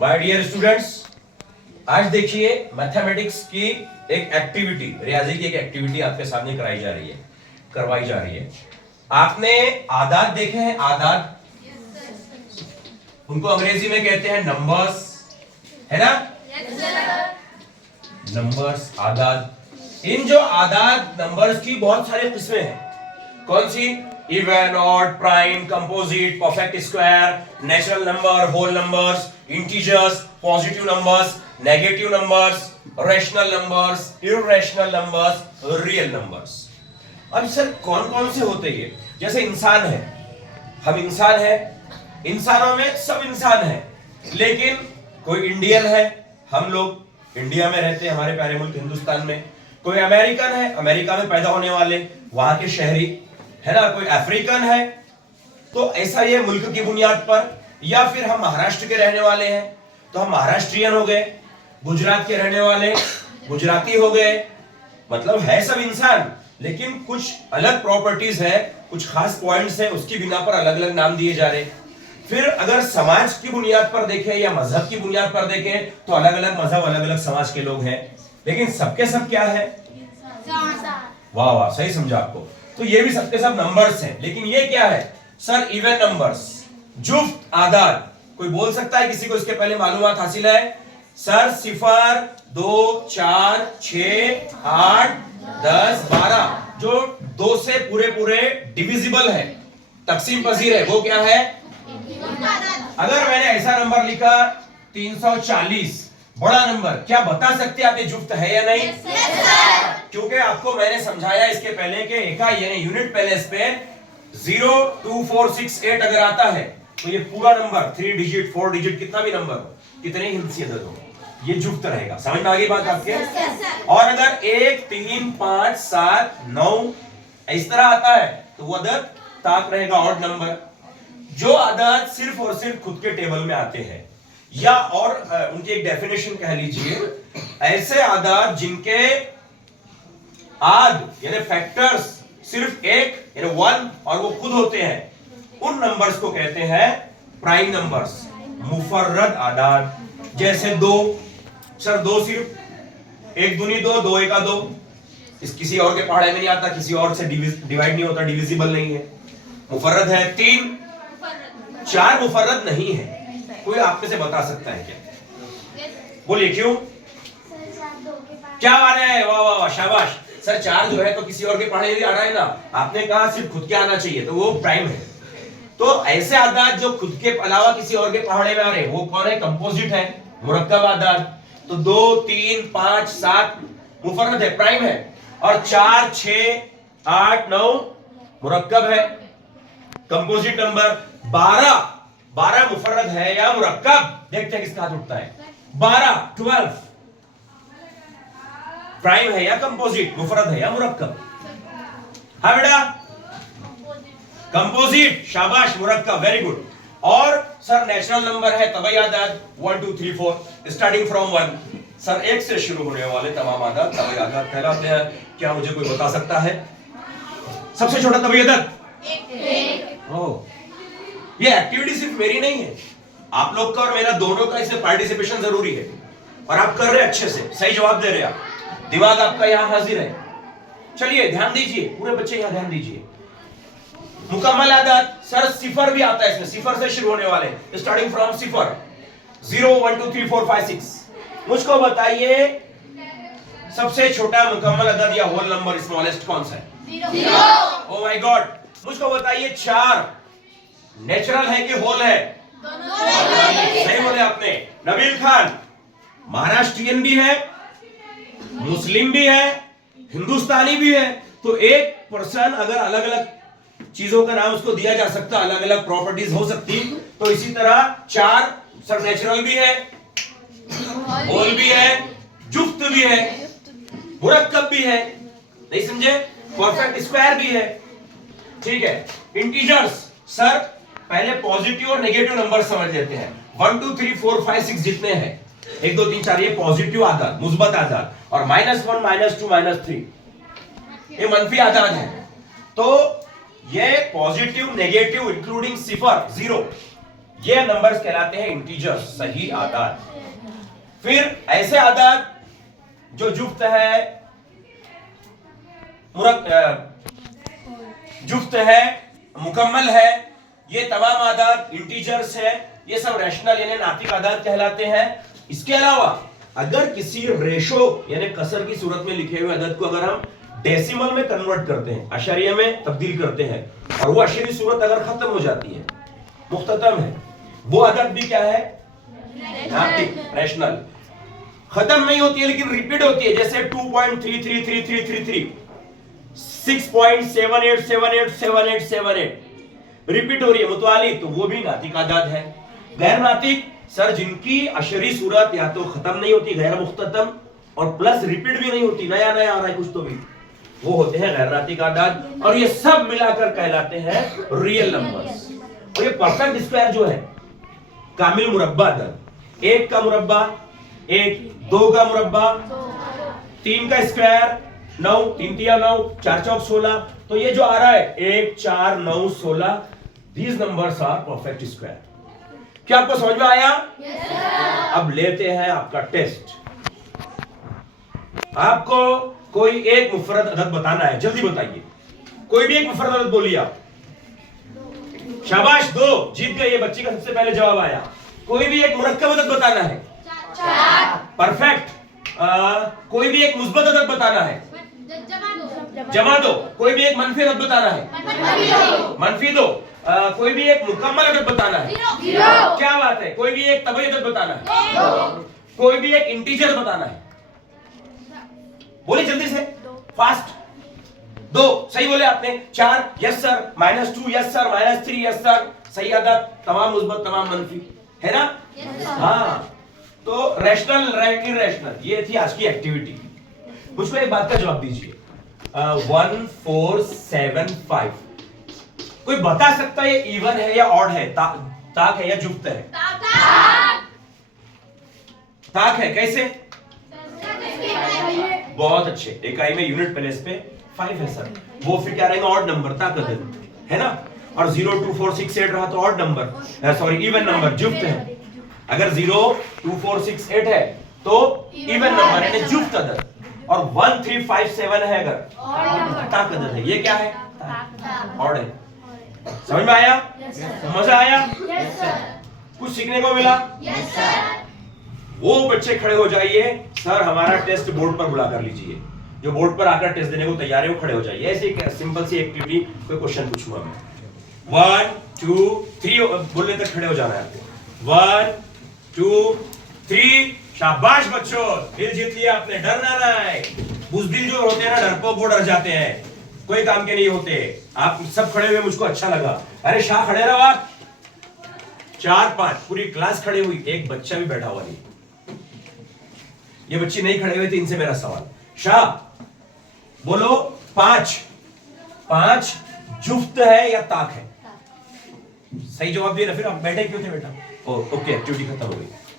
My dear students, आज देखिए mathematics की एक एक्टिविटी, रियाजी की एक एक्टिविटी आपके सामने करवाई जा रही है। आपने आदाद देखे हैं? आदाद उनको अंग्रेजी में कहते हैं नंबर्स, है ना? नंबर्स, आदाद। इन जो आदाद नंबर्स की बहुत सारी किस्में हैं। कौन सी? Even, odd, prime, composite, perfect square, natural number, whole numbers, integers, positive numbers, negative numbers, rational numbers, irrational numbers, real numbers. अब सर कौन कौन से होते ये? जैसे इंसान है, हम इंसान है, इंसानों में सब इंसान है, लेकिन कोई इंडियन है, हम लोग इंडिया में रहते हैं, हमारे प्यारे मुल्क हिंदुस्तान में। कोई अमेरिकन है, अमेरिका में पैदा होने वाले, वहां के शहरी, है ना? कोई अफ्रीकन है, तो ऐसा ये मुल्क की बुनियाद पर। या फिर हम महाराष्ट्र के रहने वाले हैं तो हम महाराष्ट्रियन हो गए, गुजरात के रहने वाले गुजराती हो गए। मतलब है सब इंसान, लेकिन कुछ अलग प्रॉपर्टीज है, कुछ खास पॉइंट्स है, उसकी बिना पर अलग अलग नाम दिए जा रहे। फिर अगर समाज की बुनियाद पर देखें या मजहब की बुनियाद पर देखें तो अलग अलग मजहब, अलग अलग समाज के लोग हैं, लेकिन सबके सब क्या है? वाह वाह, सही समझा आपको। तो ये भी सबके सब नंबर्स हैं, लेकिन ये क्या है सर? इवन नंबर्स, जुफ्त आदाद। कोई बोल सकता है किसी को इसके पहले मालूमात हासिल है? सर 0, 2, 4, 6, 8, 10, 12 जो 2 से पूरे पूरे डिविजिबल है, तकसीम पजीर है, वो क्या है? अगर मैंने ऐसा नंबर लिखा 340, बड़ा नंबर, क्या बता सकते आप ये जुफ्त है या नहीं? क्योंकि आपको मैंने समझाया इसके पहले कि इकाई यानी यूनिट प्लेस पे 0, 2, 4, 6, 8 अगर आता है तो ये पूरा नंबर 3 डिजिट 4 डिजिट कितना भी नंबर हो, कितने हिस्से अदद हो, ये जुफ्त रहेगा। समझ में आ गई बात आपके? और अगर 1, 3, 5, 7, 9 इस तरह आता है तो वो अदद ताक रहेगा, ऑड नंबर। जो अदद सिर्फ और सिर्फ खुद के टेबल में आते हैं, या और उनकी एक डेफिनेशन कह लीजिए, ऐसे अदद जिनके आद यानी फैक्टर्स सिर्फ एक यानी 1 और वो खुद होते हैं, उन नंबर्स को कहते हैं प्राइम नंबर्स, मुफर्रद आदाद। जैसे 2, सर 2 सिर्फ 1 दूनी 2, 2 एका 2, इस किसी और के पहाड़े में नहीं आता, किसी और से डिवाइड नहीं होता, डिविजिबल नहीं है, मुफर्रद है। 3, 4 मुफर्रद नहीं है। कोई आप में से बता सकता है क्या? बोलिए क्यों? क्या बात है, वाह वाह वाह, शाबाश। सर 4 जो है तो किसी और के पहाड़े में आ रहा है ना, आपने कहा सिर्फ खुद के आना चाहिए, तो वो प्राइम है। तो ऐसे आदाद जो खुद के अलावा किसी और के पहाड़े में आ रहे हैं, वो कौन है? कंपोजिट है, मुरक्कब आदाद। तो 2, 3, 5, 7 मुफर्रद है, प्राइम है, और 4, 6, 8, 9 मुरक्कब है, कंपोजिट नंबर। 12 मुफर्रद है या मुरक्कब? देखते हैं किसका हाथ उठता है। 12 प्राइम है या कंपोजिट, मुफर्रद है या मुरक्कब? हाँ बेटा, कंपोजिट, शाबाश, मुरक्कब, वेरी गुड। और सर नेचुरल नंबर है तभी आदाद 1, 2, 3, 4 स्टार्टिंग फ्रॉम 1। सर 1 से शुरू होने वाले तमाम आदाद तभी आदाद कहलाते हैं। क्या मुझे कोई बता सकता है सबसे छोटा तभी आदाद? 1। ये एक्टिविटी सिर्फ मेरी नहीं है, आप लोग का और मेरा दोनों का इसमें पार्टिसिपेशन जरूरी है, और आप कर रहे अच्छे से, सही जवाब दे रहे आप, दिमाग आपका यहां हाजिर है। चलिए ध्यान दीजिए, पूरे बच्चे यहां ध्यान दीजिए। मुकम्मल आदाद, सर 0 भी आता है इसमें, 0 से शुरू होने वाले, स्टार्टिंग फ्रॉम 0, 0, 1, 2, 3, 4, 5, 6। मुझको बताइए सबसे छोटा मुकम्मल अदद या होल नंबर स्मॉलेस्ट कौन सा है? 0। Oh my God. मुझको बताइए 4 नेचुरल है कि होल है? सही बोले आपने। नबील खान महाराष्ट्रियन भी है, मुस्लिम भी है, हिंदुस्तानी भी है, तो एक पर्सन अगर अलग अलग चीजों का नाम उसको दिया जा सकता, अलग अलग प्रॉपर्टीज हो सकती, तो इसी तरह 4 सर नेचुरल भी है, होल भी है, जुफ्त भी है, मुरक्कब भी है, नहीं समझे? परफेक्ट स्क्वायर भी है, ठीक है। इंटीजर्स, सर पहले पॉजिटिव और नेगेटिव नंबर समझ लेते हैं। 1, 2, 3, 4, 5, 6 जितने हैं, 1, 2, 3, 4 ये पॉजिटिव आदाद, मुस्बत आदाद, और -1, -2, -3 ये मनफी आदाद है। तो ये पॉजिटिव, नेगेटिव इंक्लूडिंग 0, ये नंबर्स कहलाते हैं इंटीजर्स, सही आदाद। फिर ऐसे आदाद जो जुफ्त है, जुफ्त है, मुकम्मल है, ये तमाम आदाद इंटीजर्स है, ये सब रैशनल यानी नातिक आदाद कहलाते हैं। इसके अलावा अगर किसी रेशो यानी कसर की सूरत में लिखे हुए अदद को अगर हम डेसिमल में कन्वर्ट करते हैं, अशरिया में तब्दील करते हैं, और वो अशरी सूरत अगर खत्म हो जाती है, मुख्ततम है, वो अदद भी क्या है? नातिक, रैशनल। खत्म नहीं होती है लेकिन रिपीट होती है, जैसे 2.333333 6.78787878 रिपीट हो रही है, मुतवाली, तो वो भी नातिक आदाद है। गैर नातिक सर जिनकी अशरी सूरत या तो खत्म नहीं होती, गैर मुख्ततम, और प्लस रिपीट भी नहीं होती, नया नया आ रहा है कुछ तो भी, वो होते हैं गैर नातिक आदाद। और ये सब मिलाकर कहलाते हैं रियल नंबर्स। और ये परफेक्ट स्क्वायर जो है, कामिल मुरब्बा अदद, 1 का मुरब्बा 1, 2 का मुरब्बा 3 का स्क्वायर 9, 3 तिया 9, 4 चौक 16, तो ये जो आ रहा है 1 4 9 16, these numbers are perfect square. क्या आपको समझ में आया? yes, अब लेते हैं आपका टेस्ट। आपको कोई एक मुफरद अदद बताना है, जल्दी बताइए। कोई भी एक मुफरद अदद बोलिए आप। शाबाश, 2 जीत गए, ये बच्ची का सबसे पहले जवाब आया। कोई भी एक मुरक्कब अदद बताना है, 4, परफेक्ट। कोई भी एक मुस्बत अदद बताना है, जमा दो। कोई भी एक मनफी अदद बताना है, मनफी 2। कोई भी एक मुकम्मल अदद बताना है, 0। क्या बात है। कोई भी एक तबई अदद बताना है, कोई भी एक इंटीजर बताना है, बोलिए जल्दी से, फास्ट। 2 सही बोले आपने। 4 yes sir, -2 yes sir, -3 yes sir, सही अदद, तमाम मुस्बत तमाम मनफी, है ना? हाँ, तो रैशनल इरैशनल, ये थी आज की एक्टिविटी। मुझको एक बात का जवाब दीजिए। 1475 कोई बता सकता है ये इवन है या ऑड है? ताक है या जुफ्त है? ताक है। कैसे? बहुत अच्छे, इकाई में यूनिट प्लेस पे 5 है सर, वो फिर क्या रहेगा? ऑड नंबर, ताक अदद, है ना? और 0 2 4 6 8 रहा तो odd number, sorry even number, जुफ्त है। अगर 0 2 4 6 8 है तो इवन नंबर यानी जुफ्त अदद, और 1 3 5 7 है अगर ताक अदद है। ये क्या है? ऑड है। समझ में आया? मजा आया? कुछ सीखने को मिला? वो बच्चे खड़े हो जाइए, सर हमारा टेस्ट बोर्ड पर बुला कर लीजिए। जो बोर्ड पर आकर टेस्ट देने को तैयार है वो खड़े हो जाइए। ऐसे सिंपल सी एक्टिविटी, कोई क्वेश्चन पूछूंगा मैं। 1 2 3 बोलने तक खड़े हो जाना है आपको। 1 2 3, शाबाश बच्चों, दिल जीत लिया आपने। डरना नहीं, बुज़दिल जो होते हैं ना, डरपोक, वो डर जाते हैं, कोई काम के नहीं होते। आप सब खड़े हुए, मुझको अच्छा लगा। अरे शाह खड़े रहो आप। 4 5 पूरी क्लास खड़े हुई, एक बच्चा भी बैठा हुआ नहीं। ये बच्चे नहीं खड़े हुए थे, इनसे मेरा सवाल। शाह बोलो, 5 जुफ्त है या ताक है? सही जवाब दिया ना, फिर आप बैठे क्यों थे बेटा? ओके, एक्टिविटी खत्म हो गई।